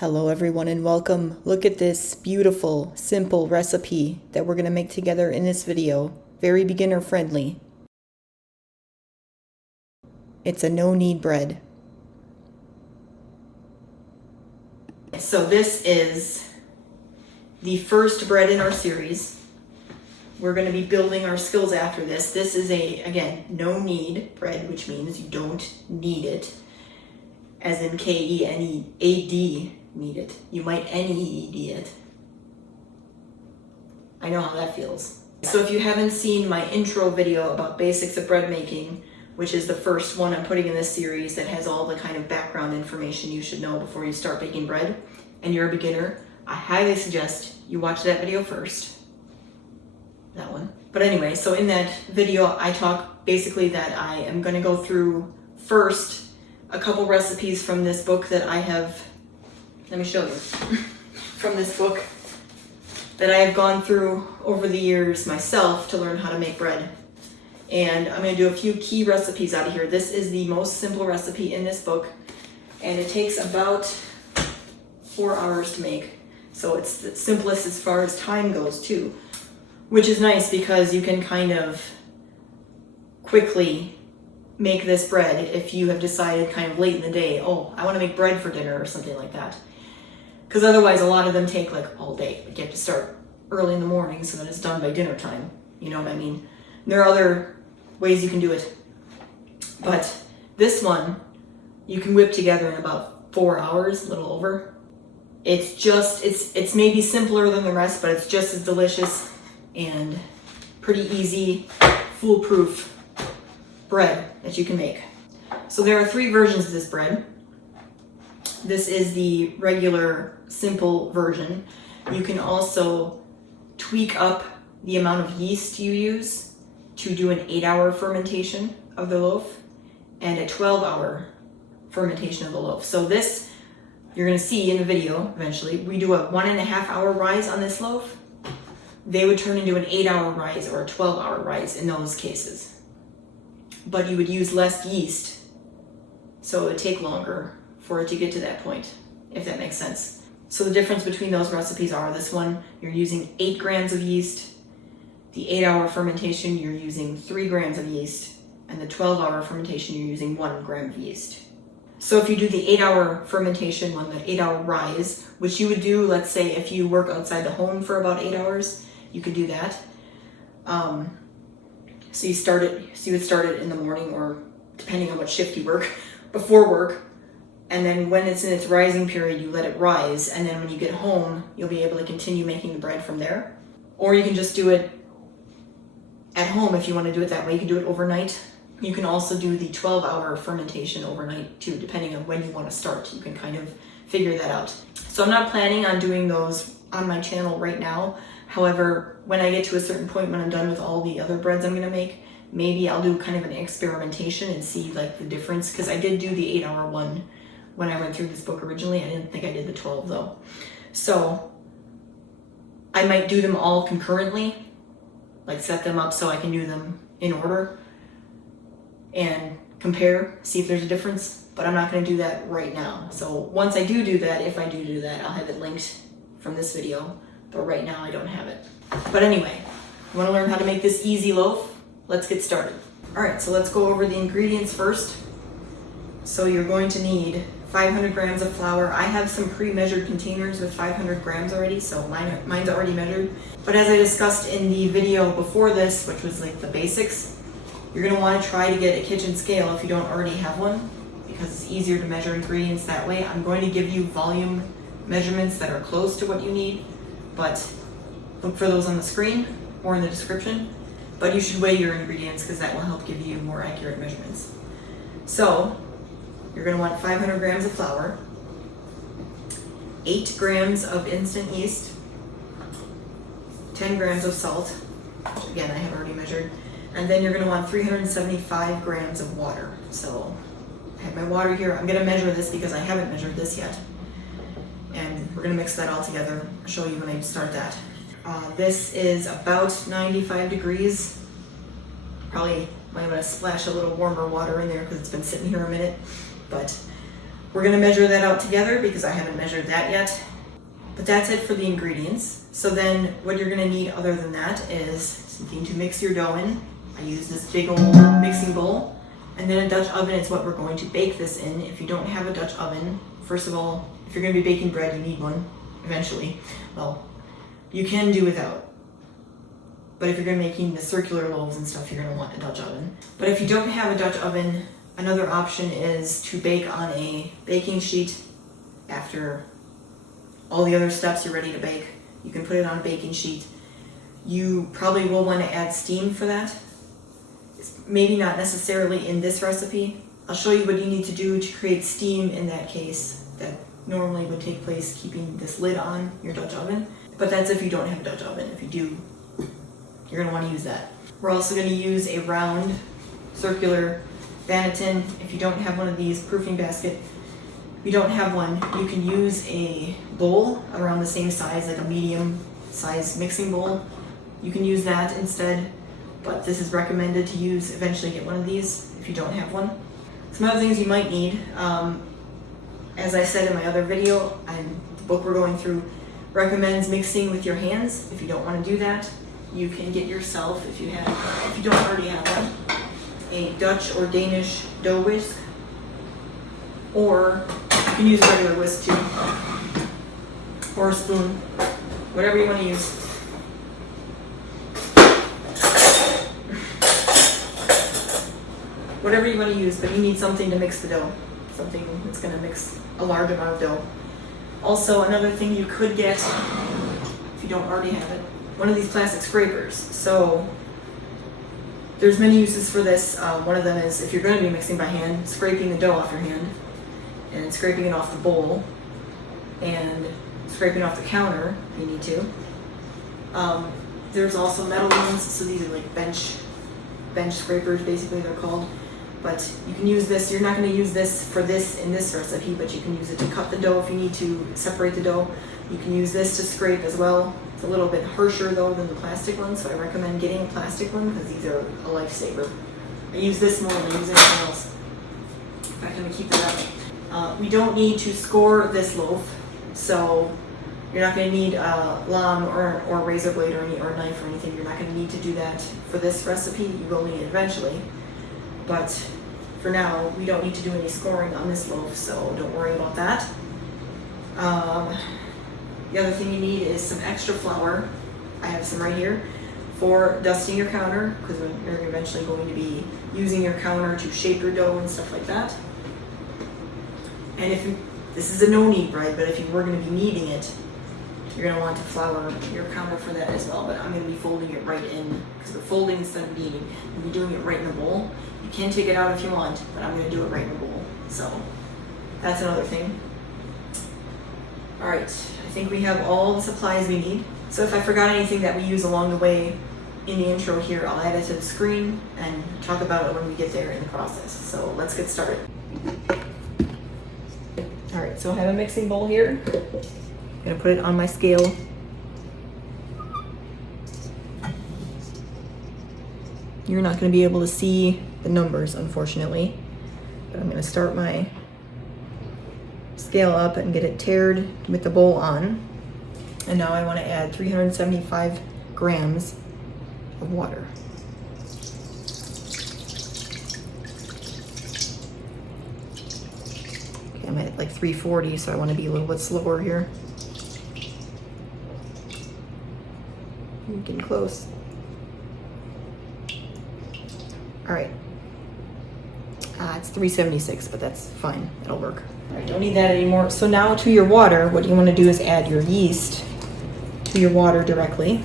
Hello everyone and welcome. Look at this beautiful, simple recipe that we're going to make together in this video. Very beginner friendly. It's a no-knead bread. So this is the first bread in our series. We're going to be building our skills after this. This is again, no-knead bread, which means you don't knead it. As in K-E-N-E-A-D. Knead it. You might N-E-E-D it. I know how that feels. So if you haven't seen my intro video about basics of bread making, which is the first one I'm putting in this series that has all the kind of background information you should know before you start baking bread, and you're a beginner, I highly suggest you watch that video first. That one. But anyway, so in that video I talk basically that I am going to go through first a couple recipes from this book that I have. Let me show you. From this book that I have gone through over the years myself to learn how to make bread. And I'm going to do a few key recipes out of here. This is the most simple recipe in this book, and it takes about 4 hours to make. So it's the simplest as far as time goes too, which is nice because you can kind of quickly make this bread if you have decided kind of late in the day, oh, I want to make bread for dinner or something like that. Because otherwise a lot of them take like all day. Like you have to start early in the morning so that it's done by dinner time. You know what I mean? There are other ways you can do it. But this one, you can whip together in about 4 hours, a little over. It's maybe simpler than the rest, but it's just as delicious and pretty easy, foolproof bread that you can make. So there are 3 versions of this bread. This is the regular, simple version. You can also tweak up the amount of yeast you use to do an 8-hour fermentation of the loaf and a 12-hour fermentation of the loaf. So this, you're going to see in the video eventually, we do a 1.5-hour rise on this loaf. They would turn into an 8-hour rise or a 12-hour rise in those cases. But you would use less yeast, so it would take longer for it to get to that point, if that makes sense. So the difference between those recipes are this one, you're using 8 grams of yeast. The 8-hour fermentation, you're using 3 grams of yeast. And the 12-hour fermentation, you're using 1 gram of yeast. So if you do the 8-hour fermentation one, the 8-hour rise, which you would do, let's say if you work outside the home for about 8 hours, you could do that. So you would start it in the morning, or depending on what shift you work, before work. And then when it's in its rising period, you let it rise. And then when you get home, you'll be able to continue making the bread from there. Or you can just do it at home if you want to do it that way. You can do it overnight. You can also do the 12-hour fermentation overnight too, depending on when you want to start. You can kind of figure that out. So I'm not planning on doing those on my channel right now. However, when I get to a certain point, when I'm done with all the other breads I'm going to make, maybe I'll do kind of an experimentation and see like the difference. Because I did do the 8-hour one when I went through this book originally. I didn't think I did the 12 though. So I might do them all concurrently, like set them up so I can do them in order and compare, see if there's a difference. But I'm not going to do that right now. So once I do that, if I do that, I'll have it linked from this video. But right now I don't have it. But anyway, you want to learn how to make this easy loaf? Let's get started. All right, so let's go over the ingredients first. So you're going to need 500 grams of flour. I have some pre-measured containers with 500 grams already, so mine's already measured. But as I discussed in the video before this, which was like the basics, you're going to want to try to get a kitchen scale if you don't already have one, because it's easier to measure ingredients that way. I'm going to give you volume measurements that are close to what you need, but look for those on the screen or in the description. But you should weigh your ingredients because that will help give you more accurate measurements. So you're going to want 500 grams of flour, 8 grams of instant yeast, 10 grams of salt, which again I have already measured, and then you're going to want 375 grams of water. So I have my water here. I'm going to measure this because I haven't measured this yet. And we're going to mix that all together. I'll show you when I start that. This is about 95 degrees. Probably might want to splash a little warmer water in there because it's been sitting here a minute. But We're gonna measure that out together because I haven't measured that yet. But that's it for the ingredients. So then what you're gonna need other than that is something to mix your dough in. I use this big old mixing bowl. And then a Dutch oven is what we're going to bake this in. If you don't have a Dutch oven, first of all, if you're gonna be baking bread, you need one eventually. Well, you can do without. But if you're gonna be making the circular loaves and stuff, you're gonna want a Dutch oven. But if you don't have a Dutch oven, another option is to bake on a baking sheet. After all the other steps you're ready to bake, you can put it on a baking sheet. You probably will want to add steam for that. It's maybe not necessarily in this recipe. I'll show you what you need to do to create steam in that case. That normally would take place keeping this lid on your Dutch oven. But that's if you don't have a Dutch oven. If you do, you're going to want to use that. We're also going to use a round circular banneton. If you don't have one of these, proofing basket, if you don't have one, you can use a bowl around the same size, like a medium size mixing bowl. You can use that instead, but this is recommended to use, eventually get one of these if you don't have one. Some other things you might need, as I said in my other video, the book we're going through recommends mixing with your hands. If you don't want to do that, you can get yourself, if you don't already have one, a Dutch or Danish dough whisk, or you can use a regular whisk too, or a spoon, whatever you want to use. Whatever you want to use, but you need something to mix the dough, something that's going to mix a large amount of dough. Also, another thing you could get, if you don't already have it, one of these plastic scrapers. So there's many uses for this. One of them is if you're going to be mixing by hand, scraping the dough off your hand and scraping it off the bowl and scraping off the counter if you need to. There's also metal ones, so these are like bench scrapers, basically they're called. But you can use this. You're not going to use this for this in this recipe, but you can use it to cut the dough if you need to separate the dough. You can use this to scrape as well. It's a little bit harsher though than the plastic one, so I recommend getting a plastic one because these are a lifesaver. I use this more than I use anything else. In fact, I'm going to keep it up. We don't need to score this loaf, so you're not going to need a lamb or a razor blade or a knife or anything. You're not going to need to do that for this recipe. You will need it eventually. But for now, we don't need to do any scoring on this loaf, so don't worry about that. The other thing you need is some extra flour. I have some right here for dusting your counter, because you're eventually going to be using your counter to shape your dough and stuff like that. And this is a no-knead bread, but if you were going to be kneading it, you're going to want to flour your counter for that as well. But I'm going to be folding it right in, because we're folding instead of kneading. We'll be doing it right in the bowl. You can take it out if you want, but I'm going to do it right in the bowl. So that's another thing. All right, I think we have all the supplies we need. So if I forgot anything that we use along the way in the intro here, I'll add it to the screen and talk about it when we get there in the process. So let's get started. All right, so I have a mixing bowl here. I'm gonna put it on my scale. You're not gonna be able to see the numbers, unfortunately, but I'm gonna start my scale up and get it tiered with the bowl on. And now I want to add 375 grams of water. Okay, I'm at like 340, so I want to be a little bit slower here. I'm getting close. All right. It's 376, but that's fine. It'll work. All right, don't need that anymore. So now to your water, what you want to do is add your yeast to your water directly.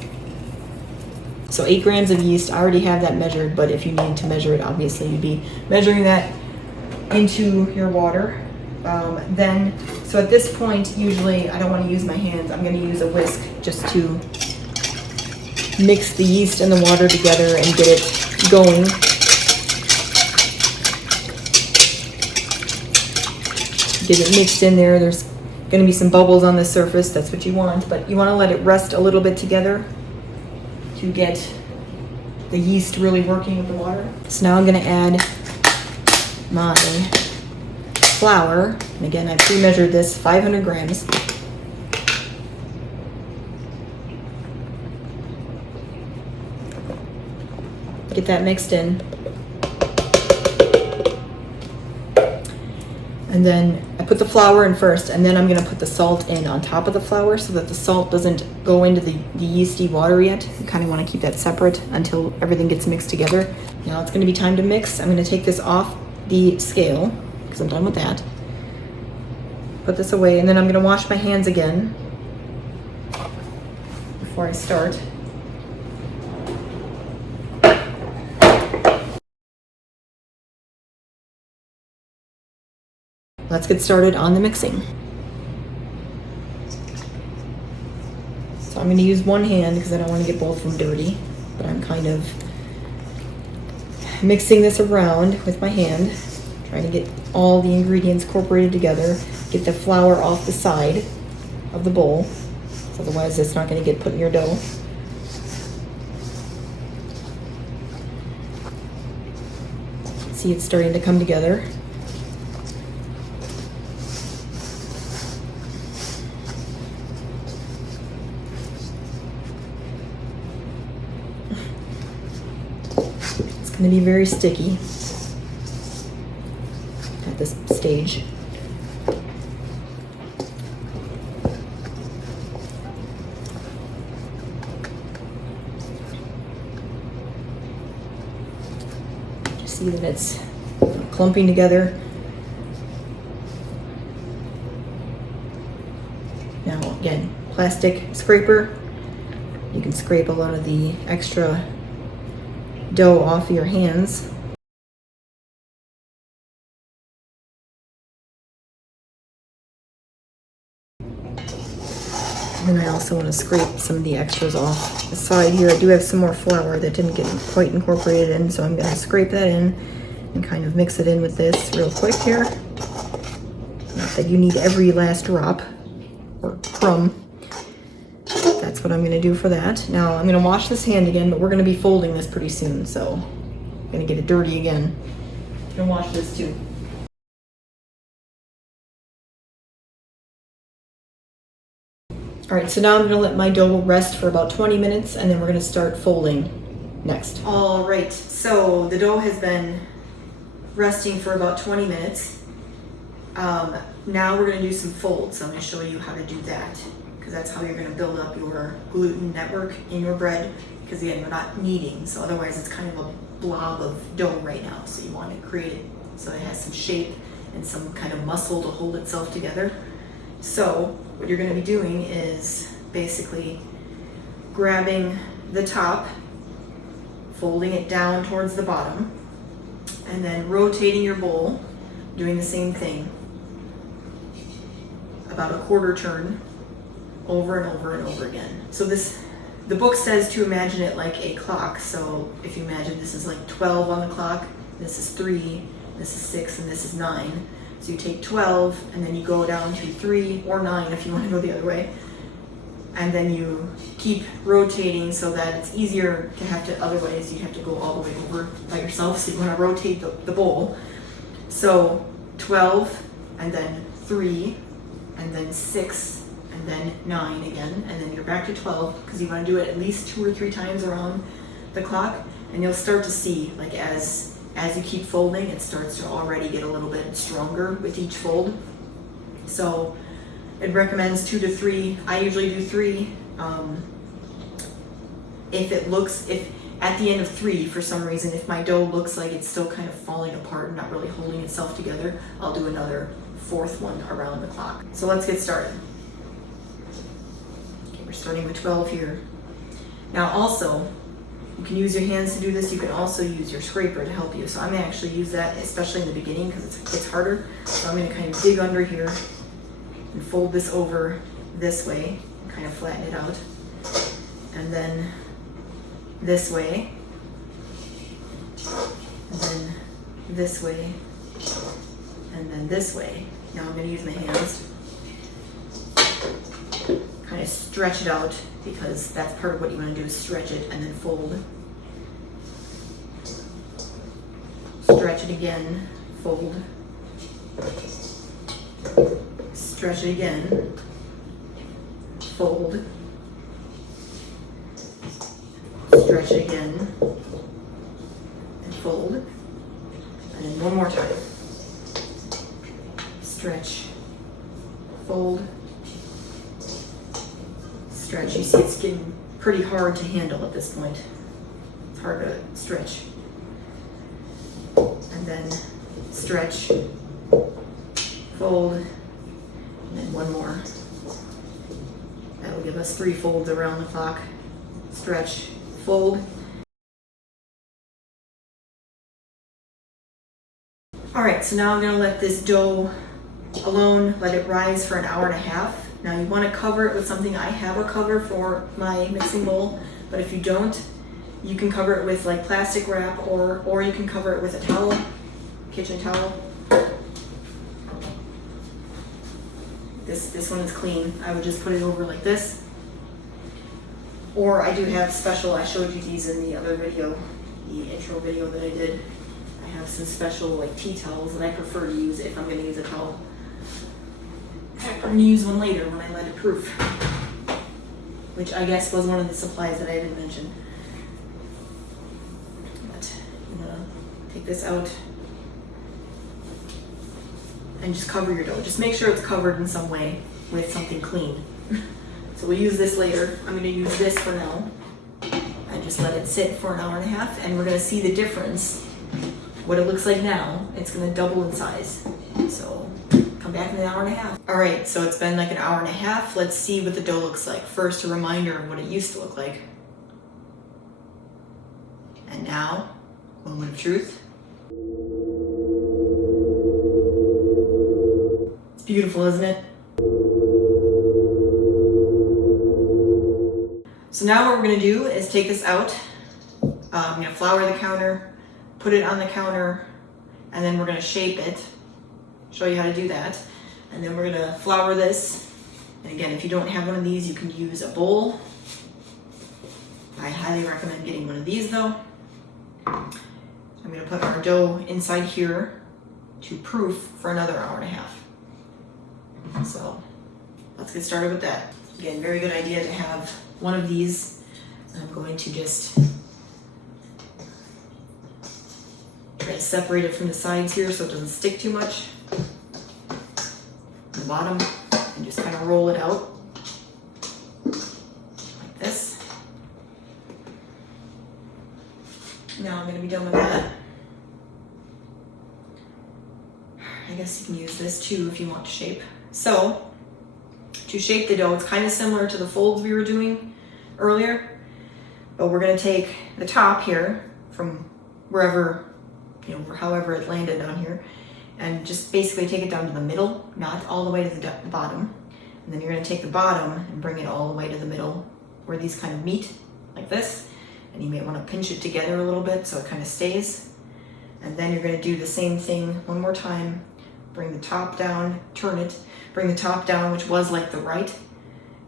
So 8 grams of yeast. I already have that measured, but if you need to measure it, obviously you'd be measuring that into your water. So at this point, usually I don't want to use my hands. I'm going to use a whisk just to mix the yeast and the water together and get it going. Get it mixed in there. There's going to be some bubbles on the surface. That's what you want, but you want to let it rest a little bit together to get the yeast really working with the water. So now I'm going to add my flour, and again, I pre-measured this 500 grams. Get that mixed in. And then I put the flour in first, and then I'm gonna put the salt in on top of the flour so that the salt doesn't go into the yeasty water yet. You kind of want to keep that separate until everything gets mixed together. Now it's gonna be time to mix. I'm gonna take this off the scale because I'm done with that. Put this away, and then I'm gonna wash my hands again before I start. Let's get started on the mixing. So I'm going to use one hand because I don't want to get both of them dirty, but I'm kind of mixing this around with my hand, trying to get all the ingredients incorporated together, get the flour off the side of the bowl, so otherwise it's not going to get put in your dough. See, it's starting to come together. Going to be very sticky at this stage. Just see that it's clumping together. Now again, plastic scraper. You can scrape a lot of the extra dough off your hands. And I also want to scrape some of the extras off the side here. I do have some more flour that didn't get quite incorporated in, so I'm going to scrape that in and kind of mix it in with this real quick here. Not that you need every last drop or crumb. That's what I'm going to do for that. Now I'm going to wash this hand again, but we're going to be folding this pretty soon, so I'm going to get it dirty again. I'm going to wash this too. All right, so now I'm going to let my dough rest for about 20 minutes, and then we're going to start folding next. All right, so the dough has been resting for about 20 minutes. Now we're going to do some folds. So I'm going to show you how to do that, because that's how you're going to build up your gluten network in your bread, because again, you're not kneading, so otherwise it's kind of a blob of dough right now. So you want to create it so it has some shape and some kind of muscle to hold itself together. So what you're going to be doing is basically grabbing the top, folding it down towards the bottom, and then rotating your bowl, doing the same thing, about a quarter turn, over and over and over again. So the book says to imagine it like a clock. So if you imagine this is like 12 on the clock, this is 3, this is 6, and this is 9. So you take 12 and then you go down to 3 or 9 if you want to go the other way. And then you keep rotating so that it's easier to have to, otherwise you have to go all the way over by yourself. So you want to rotate the bowl. So 12 and then 3 and then 6 and then 9 again, and then you're back to 12, because you want to do it at least 2 or 3 times around the clock, and you'll start to see, like as you keep folding, it starts to already get a little bit stronger with each fold. So it recommends 2 to 3. I usually do 3. If at the end of 3, for some reason, if my dough looks like it's still kind of falling apart and not really holding itself together, I'll do another 4th one around the clock. So let's get started. We're starting with 12 here. Now also, you can use your hands to do this. You can also use your scraper to help you. So I'm going to actually use that, especially in the beginning, because it's harder. So I'm going to kind of dig under here and fold this over this way, and kind of flatten it out. And then this way, and then this way, and then this way. Now I'm going to use my hands. Kind of stretch it out, because that's part of what you want to do, is stretch it and then fold. Stretch it again, fold. stretch it again, fold, stretch it again, and fold, and then one more time. Stretch, fold, stretch. You see it's getting pretty hard to handle at this point. It's hard to stretch. And then stretch, fold, and then one more. That will give us 3 folds around the clock. Stretch, fold. All right, so now I'm gonna let this dough alone, let it rise for an hour and a half. Now you wanna cover it with something. I have a cover for my mixing bowl, but if you don't, you can cover it with like plastic wrap or you can cover it with a towel, kitchen towel. This one is clean. I would just put it over like this. Or I do have special, I showed you these in the other video, the intro video that I did. I have some special like tea towels that I prefer to use if I'm gonna use a towel. I'm gonna use one later when I let it proof, which I guess was one of the supplies that I didn't mention. But I'm gonna take this out and just cover your dough. Just make sure it's covered in some way with something clean. So we'll use this later. I'm gonna use this for now and just let it sit for an hour and a half, and we're gonna see the difference. What it looks like now, it's gonna double in size. So come back in an hour and a half. All right, so it's been like an hour and a half. Let's see what the dough looks like. First, a reminder of what it used to look like. And now, moment of truth. It's beautiful, isn't it? So now what we're gonna do is take this out. I'm gonna flour the counter, put it on the counter, and then we're gonna shape it. Show you how to do that. And then we're gonna flour this. And again, if you don't have one of these, you can use a bowl. I highly recommend getting one of these though. I'm gonna put our dough inside here to proof for another hour and a half. So let's get started with that. Again, very good idea to have one of these. I'm going to just try to separate it from the sides here so it doesn't stick too much. The bottom, and just kind of roll it out like this. Now I'm going to be done with that. I guess you can use this too if you want to shape. So to shape the dough, it's kind of similar to the folds we were doing earlier, but we're going to take the top here from wherever, you know, however it landed on here, and just basically take it down to the middle, not all the way to the bottom. And then you're going to take the bottom and bring it all the way to the middle where these kind of meet, like this. And you may want to pinch it together a little bit so it kind of stays. And then you're going to do the same thing one more time. Bring the top down, turn it, bring the top down, which was like the right,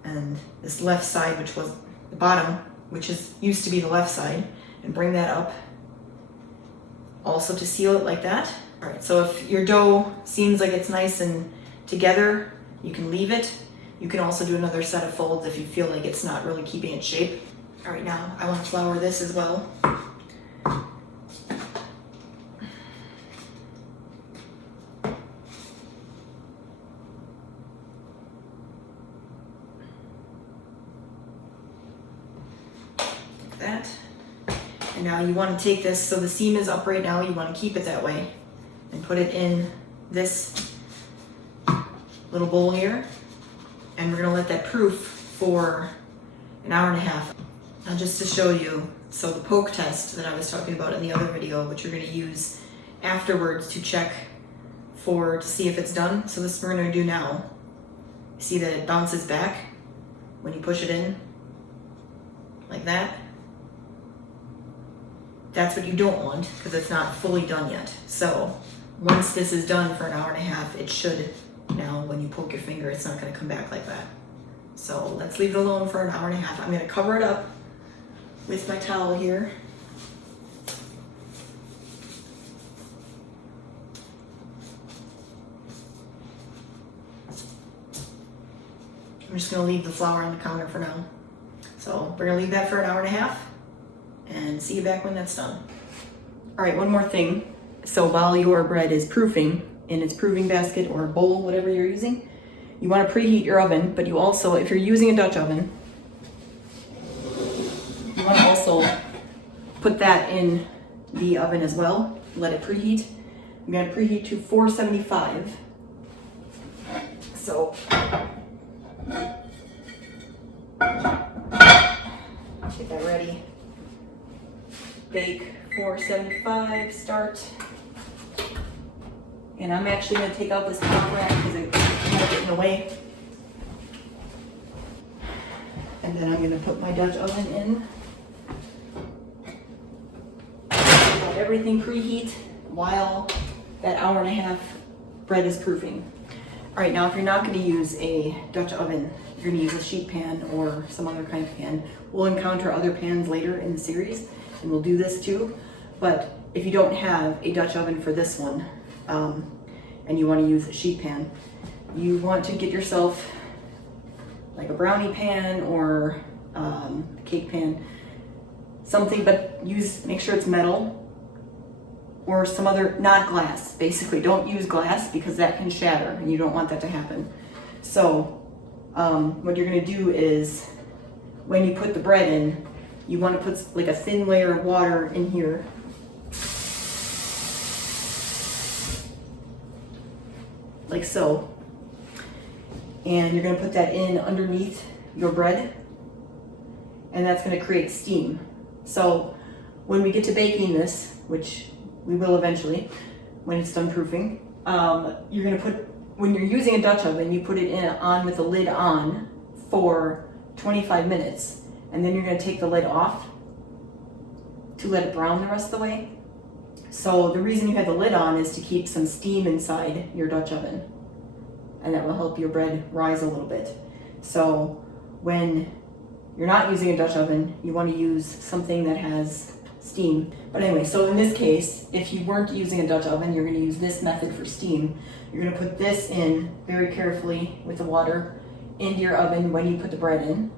and this left side, which was the bottom, which used to be the left side, and bring that up. Also to seal it like that. All right, so if your dough seems like it's nice and together, you can leave it. You can also do another set of folds if you feel like it's not really keeping its shape. All right, now I want to flour this as well. Like that. And now you want to take this, so the seam is up right now, you want to keep it that way, and put it in this little bowl here. And we're going to let that proof for an hour and a half. Now just to show you, so the poke test that I was talking about in the other video, which you're going to use afterwards to check to see if it's done. So this we're going to do now. See that it bounces back when you push it in, like that. That's what you don't want because it's not fully done yet. So once this is done for an hour and a half, it should, now when you poke your finger, it's not going to come back like that. So let's leave it alone for an hour and a half. I'm going to cover it up with my towel here. I'm just gonna leave the flour on the counter for now. So we're gonna leave that for an hour and a half and see you back when that's done. All right, one more thing. So while your bread is proofing in its proving basket or bowl, whatever you're using, you wanna preheat your oven, but you also, if you're using a Dutch oven, you wanna also put that in the oven as well. Let it preheat. I'm gonna preheat to 475. So get that ready. Bake 475, start. And I'm actually gonna take out this top rack because it might get in the way. And then I'm gonna put my Dutch oven in. Let everything preheat while that hour and a half bread is proofing. All right, now if you're not gonna use a Dutch oven, you're gonna use a sheet pan or some other kind of pan. We'll encounter other pans later in the series, and we'll do this too. But if you don't have a Dutch oven for this one, and you wanna use a sheet pan, you want to get yourself like a brownie pan or a cake pan, something, but make sure it's metal or some other, not glass, basically. Don't use glass because that can shatter and you don't want that to happen. So what you're gonna do is when you put the bread in, you wanna put like a thin layer of water in here. Like so. And you're gonna put that in underneath your bread, and that's gonna create steam. So when we get to baking this, which we will eventually, when it's done proofing, you're gonna put, when you're using a Dutch oven, you put it on with the lid on for 25 minutes, and then you're gonna take the lid off to let it brown the rest of the way. So the reason you have the lid on is to keep some steam inside your Dutch oven, and that will help your bread rise a little bit. So when you're not using a Dutch oven, you want to use something that has steam. But anyway, so in this case, if you weren't using a Dutch oven, you're going to use this method for steam. You're going to put this in very carefully with the water into your oven when you put the bread in.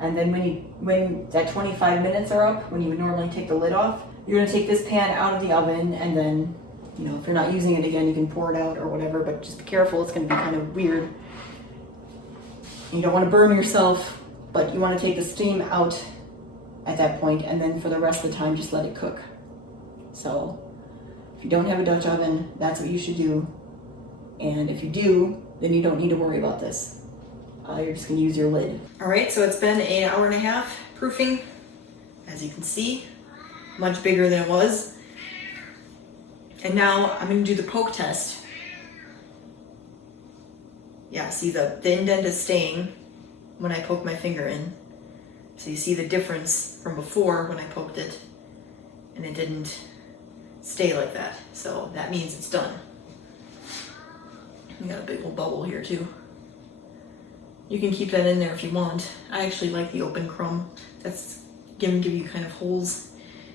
And then when that 25 minutes are up, when you would normally take the lid off, you're going to take this pan out of the oven, and then, you know, if you're not using it again, you can pour it out or whatever, but just be careful, it's going to be kind of weird. You don't want to burn yourself, but you want to take the steam out at that point, and then for the rest of the time, just let it cook. So if you don't have a Dutch oven, that's what you should do. And if you do, then you don't need to worry about this. You're just going to use your lid. All right, so it's been an hour and a half proofing, as you can see, much bigger than it was. And now I'm going to do the poke test. Yeah, see the indent is staying when I poke my finger in. So you see the difference from before when I poked it, and it didn't stay like that. So that means it's done. We got a big old bubble here too. You can keep that in there if you want. I actually like the open crumb. That's gonna give you kind of holes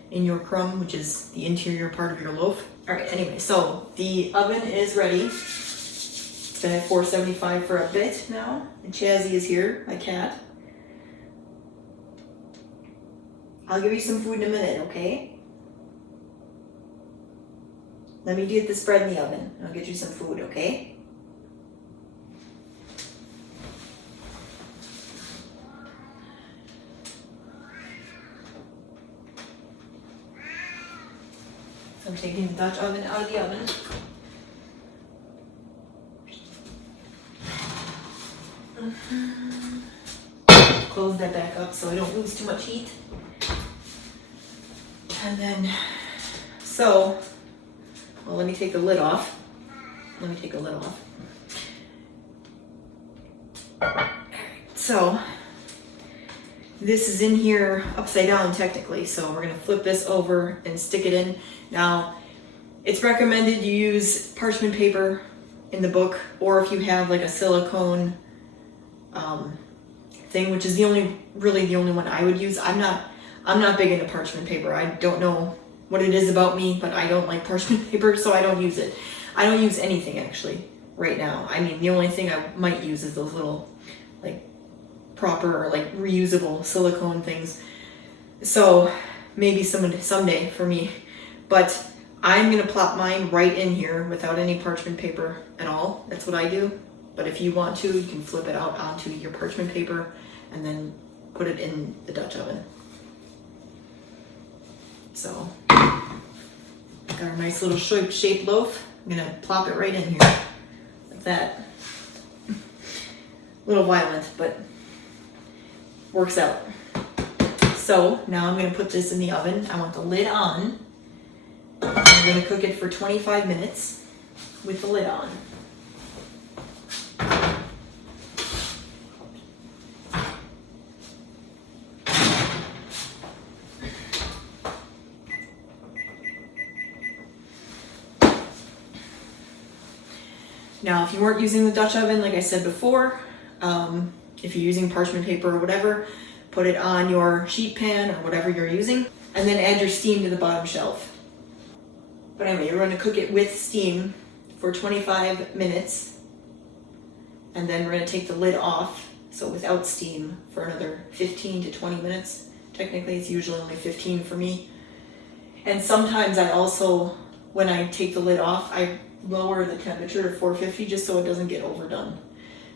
in your crumb, which is the interior part of your loaf. All right, anyway, so the oven is ready. It's been at 475 for a bit now. And Chazzy is here, my cat. I'll give you some food in a minute, okay? Let me get this bread in the oven, and I'll get you some food, okay? So I'm taking the Dutch oven out of the oven. Close that back up so I don't lose too much heat. And then, well, let me take the lid off. Let me take the lid off. So, this is in here upside down technically, so we're gonna flip this over and stick it in. Now, it's recommended you use parchment paper in the book, or if you have like a silicone thing, which is really the only one I would use. I'm not big into parchment paper. I don't know what it is about me, but I don't like parchment paper, so I don't use it. I don't use anything actually right now. I mean, the only thing I might use is those little like proper, like reusable silicone things. So maybe someday for me, but I'm gonna plop mine right in here without any parchment paper at all. That's what I do. But if you want to, you can flip it out onto your parchment paper and then put it in the Dutch oven. So, got our nice little shaped loaf. I'm gonna plop it right in here, like that. A little violent, but works out. So now I'm gonna put this in the oven. I want the lid on. I'm gonna cook it for 25 minutes with the lid on. Now, if you weren't using the Dutch oven, like I said before, if you're using parchment paper or whatever, put it on your sheet pan or whatever you're using, and then add your steam to the bottom shelf. But anyway, you're going to cook it with steam for 25 minutes, and then we're going to take the lid off, so without steam, for another 15 to 20 minutes. Technically, it's usually only 15 for me. And sometimes I also, when I take the lid off, I lower the temperature to 450 just so it doesn't get overdone.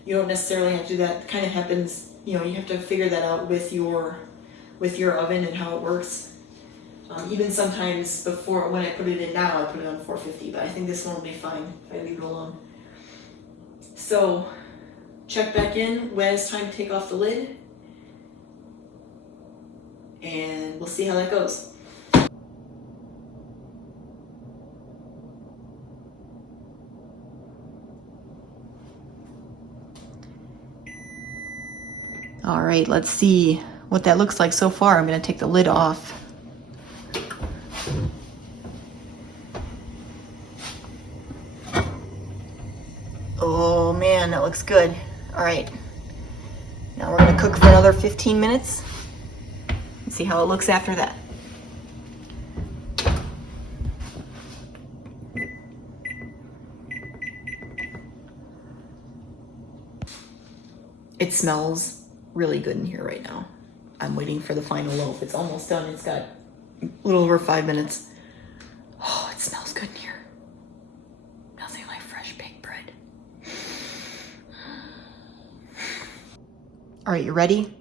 You don't necessarily have to do that. It kind of happens, you know, you have to figure that out with your oven and how it works. Even sometimes before, when I put it in now, I put it on 450, but I think this one will be fine if I leave it alone. So check back in when it's time to take off the lid, and we'll see how that goes. All right, let's see what that looks like so far. I'm gonna take the lid off. Oh man, that looks good. All right, now we're gonna cook for another 15 minutes and see how it looks after that. It smells really good in here right now. I'm waiting for the final loaf. It's almost done. It's got a little over 5 minutes. Oh, it smells good in here. Nothing like fresh baked bread. All right, you ready?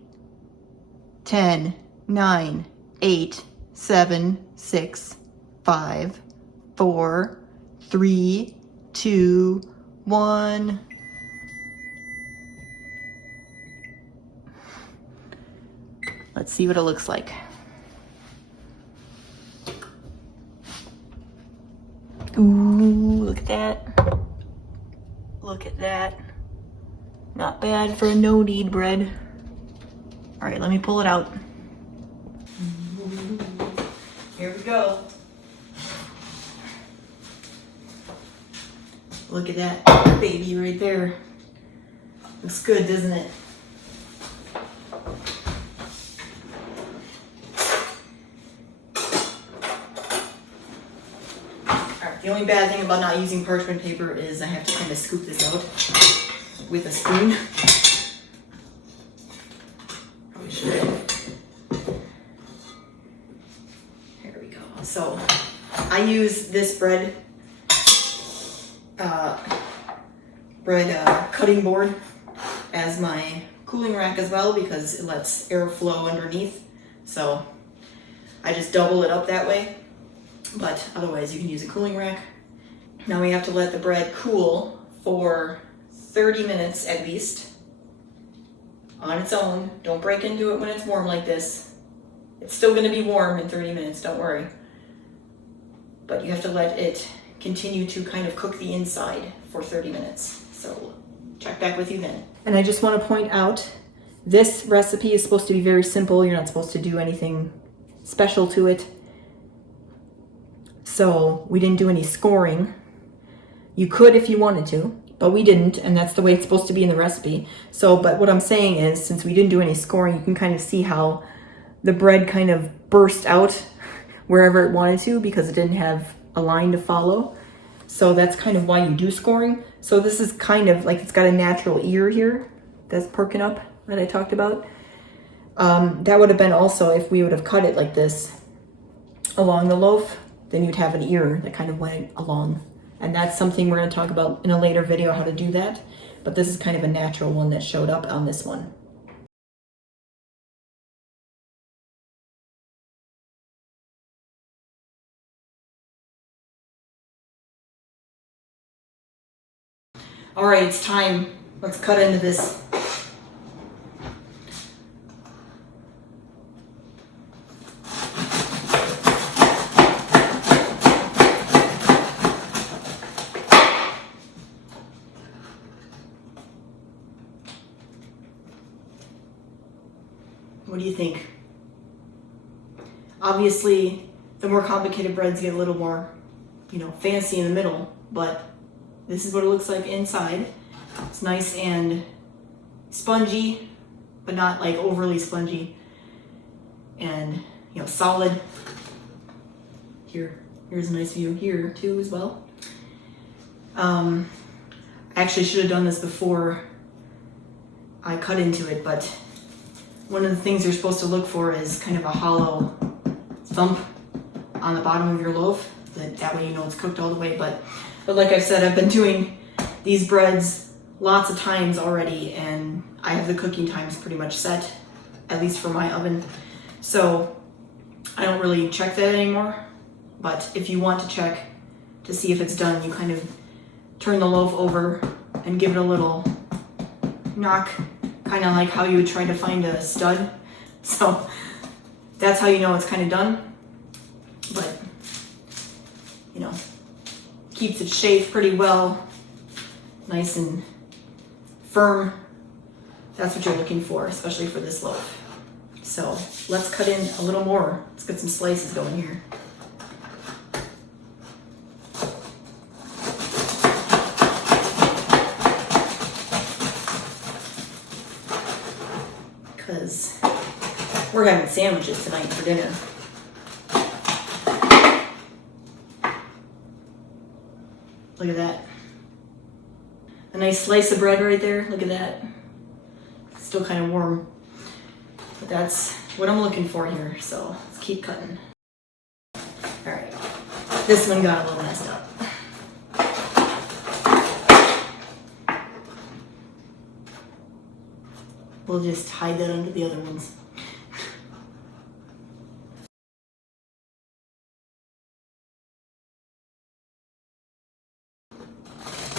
10, 9, 8, 7, 6, 5, 4, 3, 2, 1. Let's see what it looks like. Ooh, look at that. Look at that. Not bad for a no-knead bread. All right, let me pull it out. Here we go. Look at that baby right there. Looks good, doesn't it? The only bad thing about not using parchment paper is I have to kind of scoop this out with a spoon. Probably should have. There we go. So I use this bread cutting board as my cooling rack as well, because it lets air flow underneath. So I just double it up that way. But otherwise you can use a cooling rack. Now we have to let the bread cool for 30 minutes at least on its own. Don't break into it when it's warm like this. It's still going to be warm in 30 minutes, don't worry. But you have to let it continue to kind of cook the inside for 30 minutes. So check back with you then. And I just want to point out, this recipe is supposed to be very simple. You're not supposed to do anything special to it. So we didn't do any scoring. You could if you wanted to, but we didn't, and that's the way it's supposed to be in the recipe. So, but what I'm saying is, since we didn't do any scoring, you can kind of see how the bread kind of burst out wherever it wanted to because it didn't have a line to follow. So that's kind of why you do scoring. So this is kind of like, it's got a natural ear here that's perking up that I talked about. That would have been also if we would have cut it like this along the loaf, then you'd have an ear that kind of went along. And that's something we're going to talk about in a later video, how to do that. But this is kind of a natural one that showed up on this one. All right, it's time. Let's cut into this. What do you think? Obviously, the more complicated breads get a little more, fancy in the middle, but this is what it looks like inside. It's nice and spongy, but not like overly spongy, and solid. Here's a nice view here too as well. I actually should have done this before I cut into it, but one of the things you're supposed to look for is kind of a hollow thump on the bottom of your loaf. That way you know it's cooked all the way. But like I said, I've been doing these breads lots of times already, and I have the cooking times pretty much set, at least for my oven. So I don't really check that anymore. But if you want to check to see if it's done, you kind of turn the loaf over and give it a little knock, kind of like how you would try to find a stud. So that's how you know it's kind of done. But keeps its shape pretty well, nice and firm. That's what you're looking for, especially for this loaf. So let's cut in a little more. Let's get some slices going here. Because we're having sandwiches tonight for dinner. Look at that. A nice slice of bread right there. Look at that. It's still kind of warm. But that's what I'm looking for here. So let's keep cutting. Alright. This one got a little messed up. We'll just hide that under the other ones.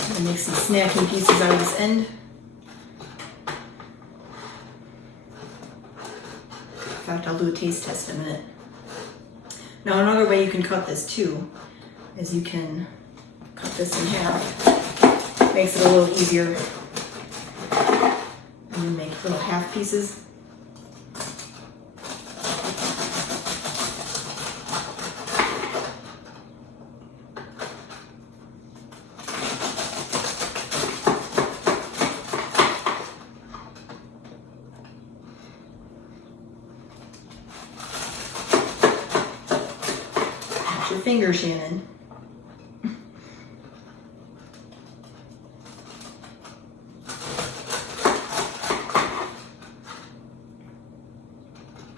I'm gonna make some snacking pieces out of this end. In fact, I'll do a taste test in a minute. Now, another way you can cut this too is you can cut this in half. Makes it a little easier. And then make little half pieces. Watch your finger, Shannon.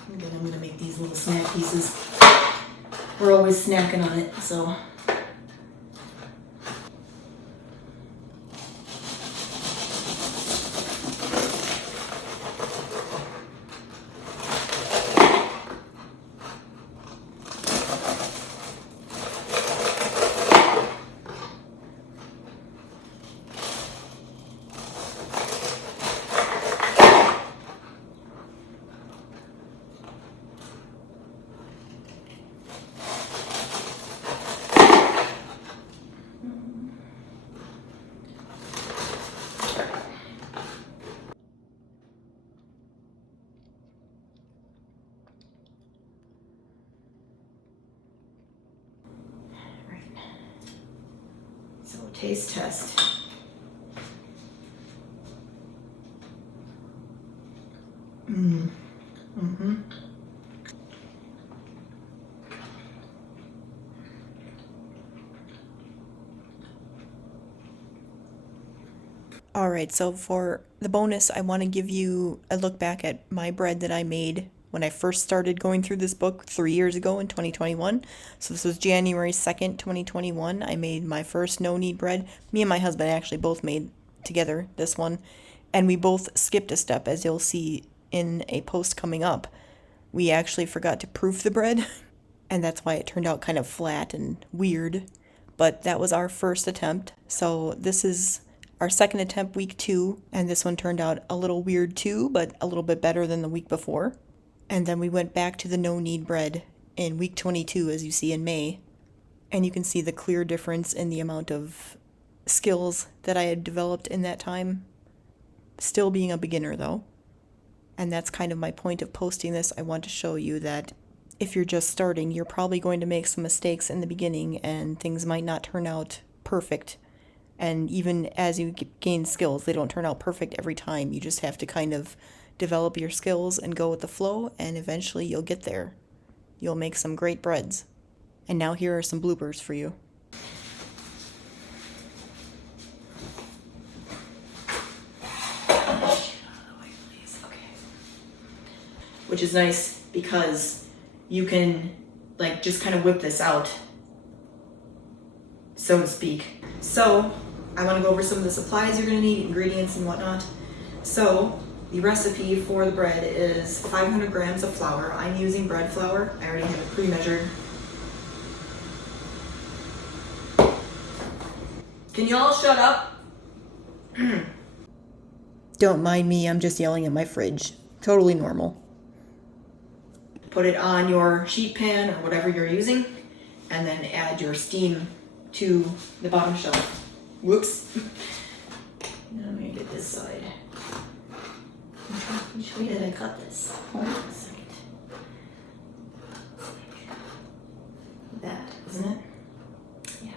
I'm gonna make these little snack pieces. We're always snacking on it, so. So taste test. Alright, so for the bonus, I want to give you a look back at my bread that I made when I first started going through this book 3 years ago in 2021. So this was January 2nd, 2021. I made my first no-knead bread. Me and my husband actually both made together this one. And we both skipped a step, as you'll see in a post coming up. We actually forgot to proof the bread, and that's why it turned out kind of flat and weird. But that was our first attempt. So this is our second attempt, week 2, and this one turned out a little weird too, but a little bit better than the week before. And then we went back to the no-knead bread in week 22, as you see in May. And you can see the clear difference in the amount of skills that I had developed in that time. Still being a beginner though. And that's kind of my point of posting this. I want to show you that if you're just starting, you're probably going to make some mistakes in the beginning and things might not turn out perfect. And even as you gain skills, they don't turn out perfect every time. You just have to kind of develop your skills and go with the flow, and eventually you'll get there. You'll make some great breads. And now here are some bloopers for you. Which is nice because you can like just kind of whip this out, so to speak. So I want to go over some of the supplies you're going to need, ingredients and whatnot. So the recipe for the bread is 500 grams of flour. I'm using bread flour. I already have it pre-measured. Can y'all shut up? Don't mind me, I'm just yelling at my fridge. Totally normal. Put it on your sheet pan or whatever you're using, and then add your steam to the bottom shelf. Whoops. Now I'm gonna get this side. Which way did I cut this? Hold on a second. That, isn't it? Yeah.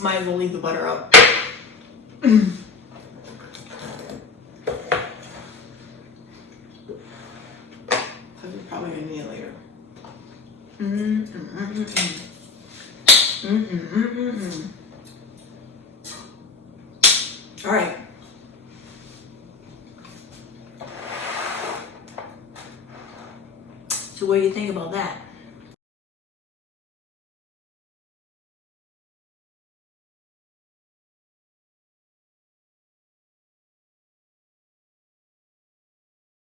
Might as well leave the butter out. We're probably gonna need it later. All right. So what do you think about that?